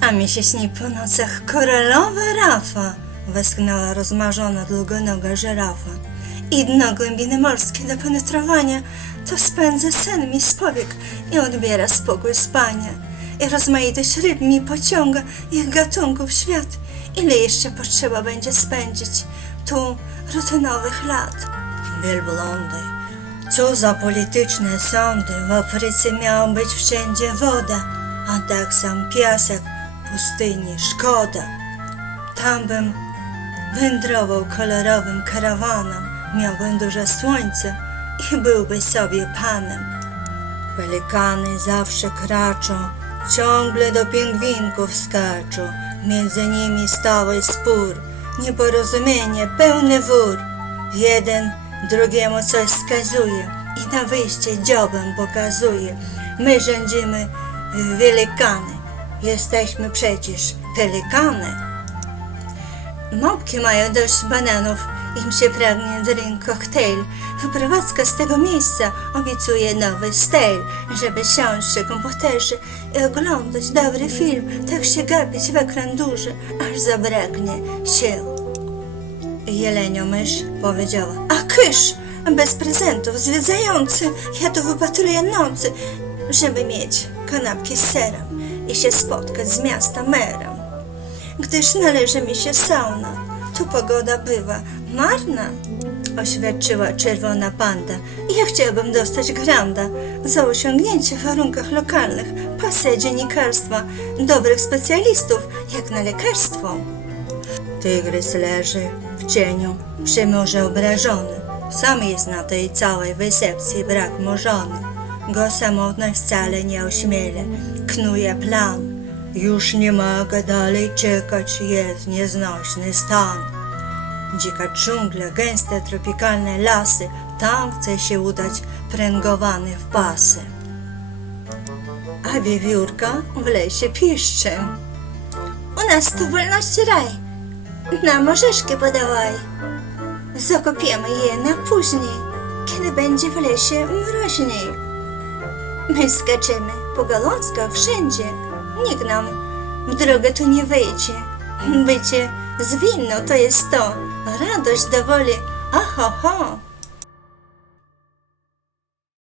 A mi się śni po nocach koralowa rafa, westchnęła rozmarzona długonoga żerafa. I dno głębiny morskie do penetrowania, to spędza sen mi z powiek i odbiera spokój spania. I rozmaitość ryb mi pociąga ich gatunków świat. Ile jeszcze potrzeba będzie spędzić tu rutynowych lat? Wielbłądy, co za polityczne sądy, w Afryce miał być wszędzie woda, a tak sam piasek pustyni szkoda. Tam bym wędrował kolorowym karawanem, miałbym duże słońce i byłby sobie panem. Pelikany zawsze kraczą, ciągle do pingwinków skaczą, między nimi stały spór, nieporozumienie, pełny wór. Jeden drugiemu coś skazuje i na wyjście dziobem pokazuje. My rządzimy y, wielkany, jesteśmy przecież pelikany. Mopki mają dość bananów, im się pragnie drink koktajl. Wyprowadzka z tego miejsca obiecuje nowy styl, żeby siąść przy komputerze i oglądać dobry film, tak się gapić w ekran duży, aż zabraknie sił. Jelenio mysz powiedziała, a kysz, bez prezentów, zwiedzający, ja tu wypatruję nocy, żeby mieć kanapki z serem i się spotkać z miasta merem gdyż należy mi się sauna. Tu pogoda bywa marna, oświadczyła czerwona panda. Ja chciałabym dostać granda za osiągnięcie w warunkach lokalnych, pasę dziennikarstwa, dobrych specjalistów, jak na lekarstwo. Tygrys leży w cieniu, przy morze obrażony. Sam jest na tej całej wysepcji brak mu żony. Go samotność wcale nie ośmiele, knuje plan. Już nie mogę dalej czekać, jest nieznośny stan. Dzika dżungla, gęste tropikalne lasy, tam chce się udać pręgowany w pasy. A wiewiórka w lesie piszczy. U nas tu wolności raj, nam orzeszki podawaj. Zakopiemy je na później, kiedy będzie w lesie mroźniej. My skaczemy po gałązkach wszędzie, nikt nam w drogę tu nie wyjdzie. Bycie zwinną to jest to, radość do woli, a ho ho.